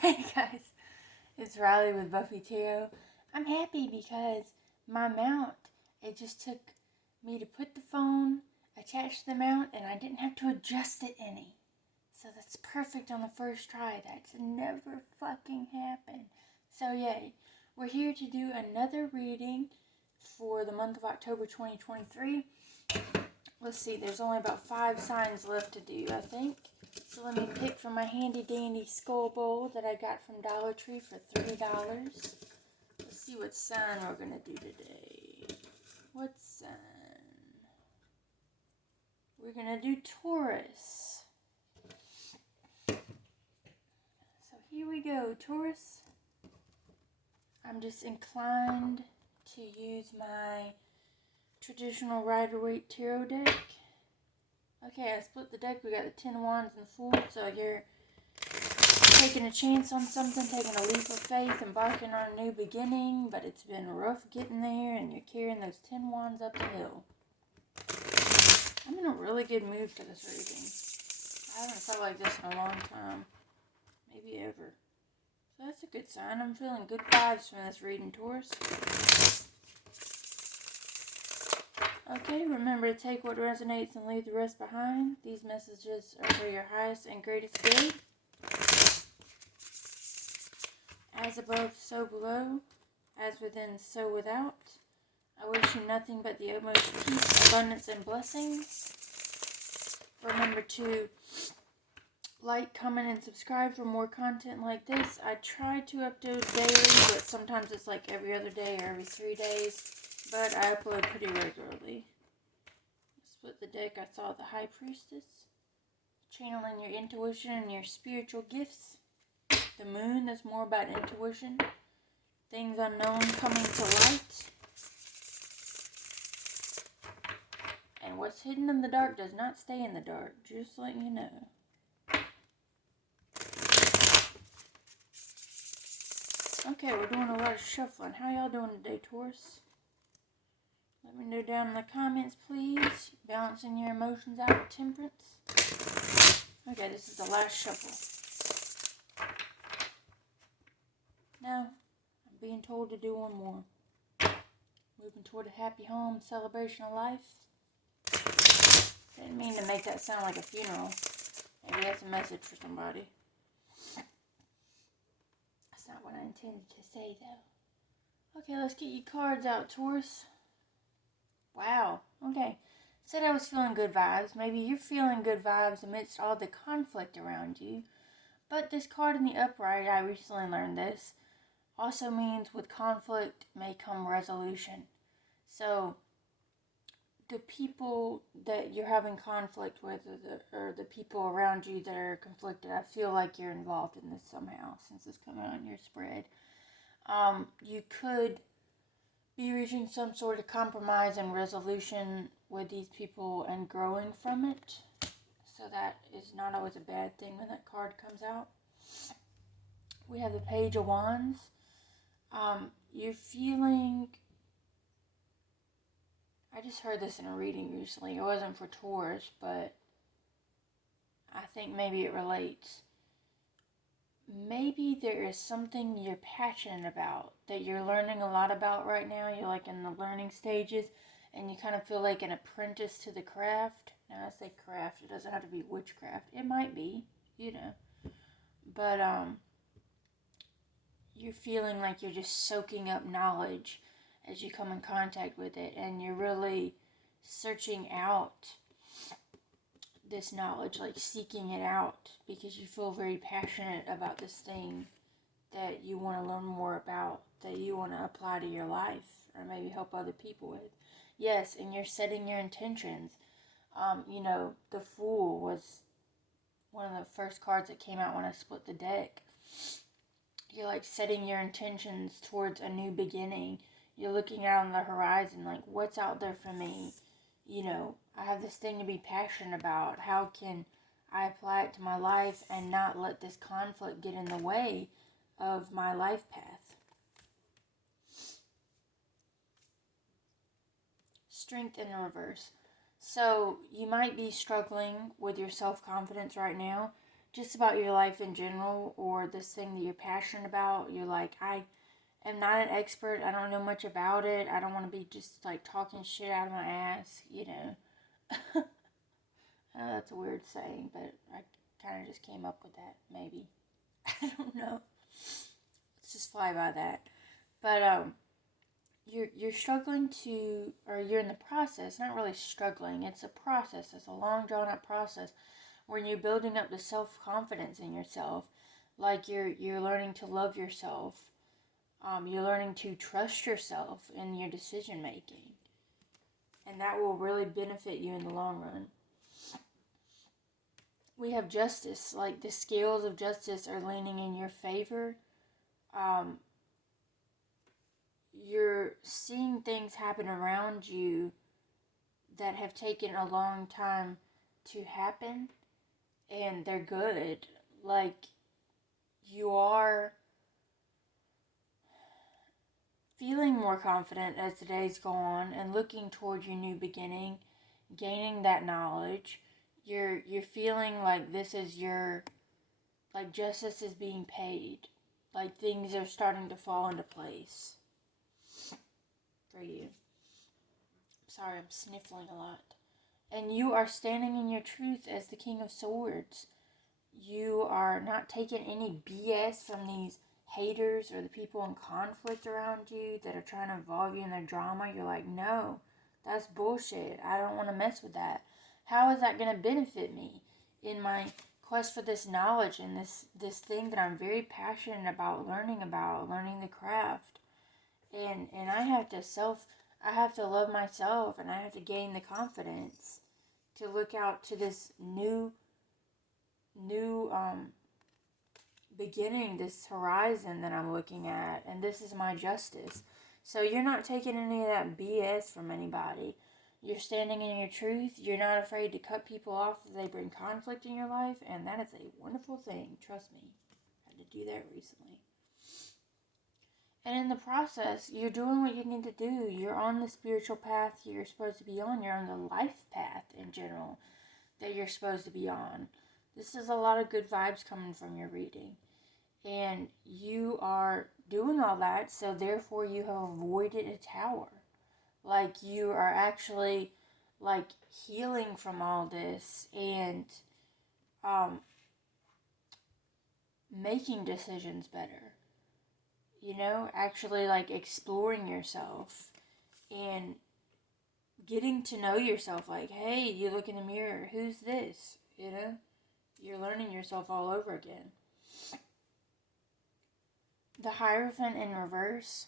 Hey guys, it's Riley with Buffy Tarot. I'm happy because my mount, it just took me to put the phone, attach the mount, and I didn't have to adjust it any. So that's perfect on the first try. That's never fucking happened. So yay. We're here to do another reading for the month of October 2023. Let's see, there's only about 5 signs left to do, I think. So let me pick from my handy dandy skull bowl that I got from Dollar Tree for $3. Let's see what sign we're going to do today. What sign? We're going to do Taurus. So here we go, Taurus. I'm just inclined to use my traditional Rider-Waite Tarot deck. Okay, I split the deck. We got the 10 Wands and the Fool. So you're taking a chance on something, taking a leap of faith, embarking on a new beginning. But it's been rough getting there, and you're carrying those 10 Wands up the hill. I'm in a really good mood for this reading. I haven't felt like this in a long time. Maybe ever. So that's a good sign. I'm feeling good vibes from this reading, Taurus. Okay, remember to take what resonates and leave the rest behind. These messages are for your highest and greatest good. As above, so below. As within, so without. I wish you nothing but the utmost peace, abundance, and blessings. Remember to like, comment, and subscribe for more content like this. I try to upload daily, but sometimes it's like every other day or every 3 days. But I upload pretty regularly. Split the deck. I saw the High Priestess. Channeling your intuition and your spiritual gifts. The Moon, that's more about intuition. Things unknown coming to light. And what's hidden in the dark does not stay in the dark. Just letting you know. Okay, we're doing a lot of shuffling. How y'all doing today, Taurus? Let me know down in the comments, please. Balancing your emotions out with temperance. Okay, this is the last shuffle. Now, I'm being told to do one more. Moving toward a happy home, celebration of life. Didn't mean to make that sound like a funeral. Maybe that's a message for somebody. That's not what I intended to say, though. Okay, let's get your cards out, Taurus. Wow. Okay. Said I was feeling good vibes. Maybe you're feeling good vibes amidst all the conflict around you. But this card in the upright, I recently learned this, also means with conflict may come resolution. So the people that you're having conflict with or the people around you that are conflicted, I feel like you're involved in this somehow since it's coming on your spread. You could be reaching some sort of compromise and resolution with these people and growing from it. So that is not always a bad thing when that card comes out. We have the Page of Wands. You're feeling... I just heard this in a reading recently. It wasn't for Taurus, but I think maybe it relates. Maybe there is something you're passionate about that you're learning a lot about right now. You're like in the learning stages and you kind of feel like an apprentice to the craft. Now I say craft, it doesn't have to be witchcraft. It might be, you know. But you're feeling like you're just soaking up knowledge as you come in contact with it, and you're really searching out this knowledge, like seeking it out, because you feel very passionate about this thing that you want to learn more about, that you want to apply to your life, or maybe help other people with. Yes, and you're setting your intentions. You know, the Fool was one of the first cards that came out when I split the deck. You're like setting your intentions towards a new beginning. You're looking out on the horizon, like, what's out there for me? You know, I have this thing to be passionate about. How can I apply it to my life and not let this conflict get in the way of my life path? Strength in reverse. So you might be struggling with your self-confidence right now. just about your life in general, or this thing that you're passionate about. You're like, I am not an expert. I don't know much about it. I don't want to be just like talking shit out of my ass, you know. I know that's a weird saying, but I kind of just came up with that, maybe. I don't know. Let's just fly by that. But you're struggling to, or you're in the process. Not really struggling. It's a process. It's a long drawn out process when you're building up the self confidence in yourself. Like you're learning to love yourself. You're learning to trust yourself in your decision making, and that will really benefit you in the long run. We have justice. Like the scales of justice are leaning in your favor. You're seeing things happen around you that have taken a long time to happen, and they're good. Like, you are feeling more confident as the days go on and looking toward your new beginning, gaining that knowledge. You're feeling like this is your, like, justice is being paid. Like, things are starting to fall into place for you. Sorry, I'm sniffling a lot. And you are standing in your truth as the King of Swords. You are not taking any BS from these haters or the people in conflict around you that are trying to involve you in their drama. You're like, no, that's bullshit. I don't want to mess with that. How is that going to benefit me in my quest for this knowledge and this thing that I'm very passionate about learning the craft? And I have to love myself, and I have to gain the confidence to look out to this new beginning, this horizon that I'm looking at, and this is my justice. So you're not taking any of that BS from anybody. You're standing in your truth. You're not afraid to cut people off if they bring conflict in your life, and that is a wonderful thing. Trust me. I had to do that recently. And in the process, you're doing what you need to do. You're on the spiritual path you're supposed to be on. You're on the life path in general that you're supposed to be on. This is a lot of good vibes coming from your reading. And you are doing all that, so therefore you have avoided a tower. Like, you are actually, like, healing from all this and making decisions better. You know, actually, like, exploring yourself and getting to know yourself. Like, hey, you look in the mirror, who's this? You know, you're learning yourself all over again. The Hierophant in reverse,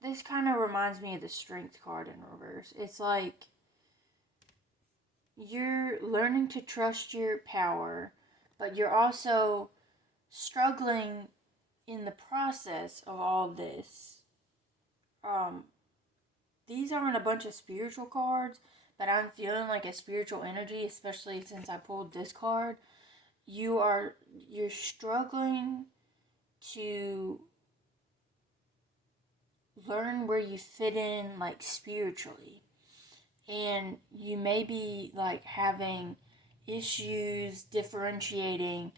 this kind of reminds me of the Strength card in reverse. It's like you're learning to trust your power, but you're also struggling in the process of all this. These aren't a bunch of spiritual cards, but I'm feeling like a spiritual energy, especially since I pulled this card. You're struggling to learn where you fit in, like, spiritually. And you may be, like, having issues differentiating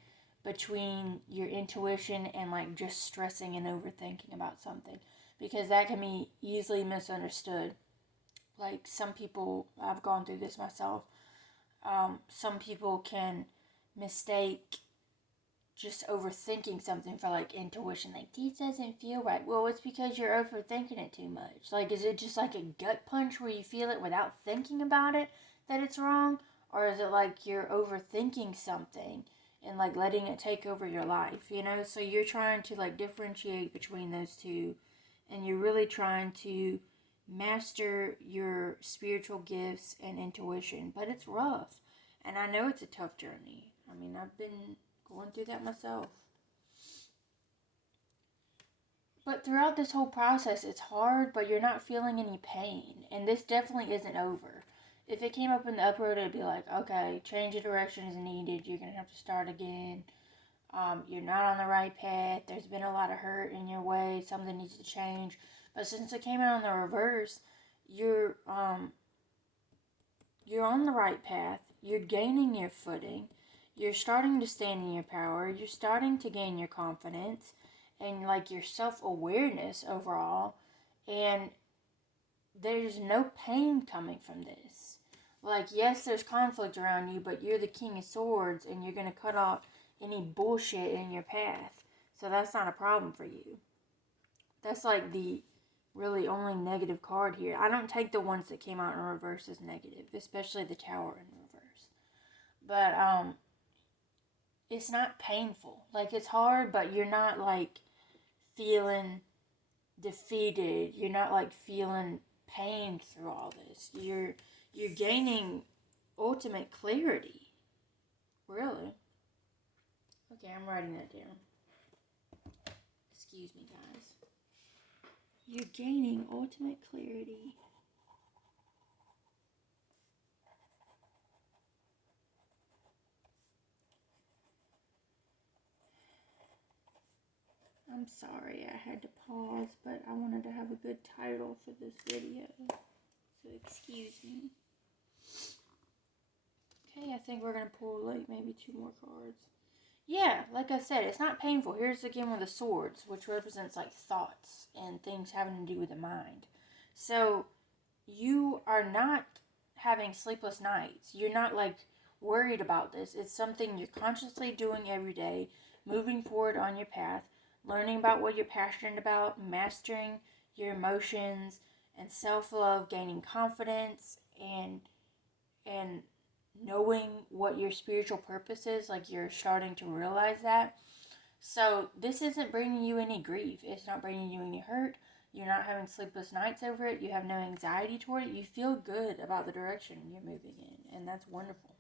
between your intuition and, like, just stressing and overthinking about something, because that can be easily misunderstood. Like, some people, I've gone through this myself, some people can mistake just overthinking something for, like, intuition. Like, this doesn't feel right. Well, it's because you're overthinking it too much. Like, is it just like a gut punch where you feel it without thinking about it that it's wrong? Or is it like you're overthinking something and, like, letting it take over your life, you know? So you're trying to, like, differentiate between those two, and you're really trying to master your spiritual gifts and intuition. But it's rough, and I know it's a tough journey. I mean, I've been going through that myself. But throughout this whole process, it's hard, but you're not feeling any pain. And this definitely isn't over. If it came up in the upload, it'd be like, okay, change of direction is needed. You're going to have to start again. You're not on the right path. There's been a lot of hurt in your way. Something needs to change. But since it came out in the reverse, you're you're on the right path. You're gaining your footing. You're starting to stand in your power. You're starting to gain your confidence and like your self-awareness overall. And there's no pain coming from this. Like, yes, there's conflict around you, but you're the King of Swords and you're going to cut off any bullshit in your path. So that's not a problem for you. That's like the really only negative card here. I don't take the ones that came out in reverse as negative, especially the Tower in reverse. But it's not painful. Like, it's hard, but you're not like feeling defeated. You're not like feeling pain through all this. You're gaining ultimate clarity. Really? Okay, I'm writing that down. Excuse me, guys. You're gaining ultimate clarity. I'm sorry I had to pause, but I wanted to have a good title for this video. So excuse me. Okay, I think we're going to pull like maybe 2 more cards. Yeah, like I said, it's not painful. Here's again with the swords, which represents like thoughts and things having to do with the mind. So you are not having sleepless nights. You're not like worried about this. It's something you're consciously doing every day, moving forward on your path, learning about what you're passionate about, mastering your emotions and self-love, gaining confidence and knowing what your spiritual purpose is. Like, you're starting to realize that. So this isn't bringing you any grief. It's not bringing you any hurt. You're not having sleepless nights over it. You have no anxiety toward it. You feel good about the direction you're moving in, and that's wonderful.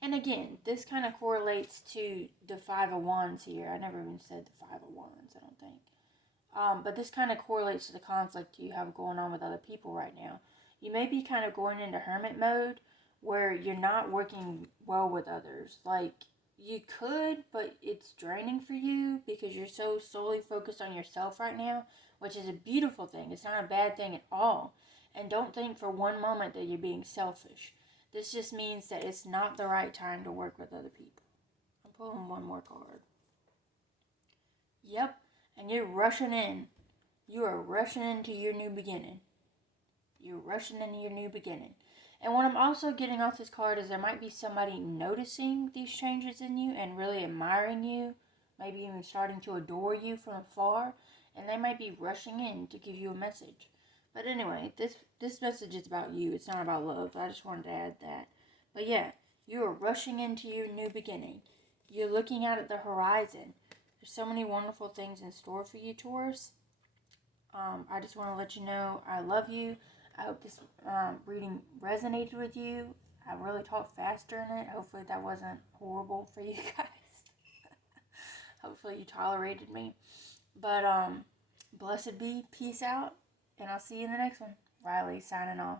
And again, this kind of correlates to the Five of Wands here. I never even said the Five of Wands, I don't think. But this kind of correlates to the conflict you have going on with other people right now. You may be kind of going into hermit mode where you're not working well with others. Like, you could, but it's draining for you because you're so solely focused on yourself right now, which is a beautiful thing. It's not a bad thing at all. And don't think for one moment that you're being selfish. This just means that it's not the right time to work with other people. I'm pulling one more card. Yep, and you're rushing in. You are rushing into your new beginning. You're rushing into your new beginning. And what I'm also getting off this card is there might be somebody noticing these changes in you and really admiring you, maybe even starting to adore you from afar, and they might be rushing in to give you a message. But anyway, this message is about you. It's not about love. I just wanted to add that. But yeah, you are rushing into your new beginning. You're looking out at the horizon. There's so many wonderful things in store for you, Taurus. I just want to let you know I love you. I hope this reading resonated with you. I really talked faster in it. Hopefully that wasn't horrible for you guys. Hopefully you tolerated me. But blessed be. Peace out. And I'll see you in the next one. Riley signing off.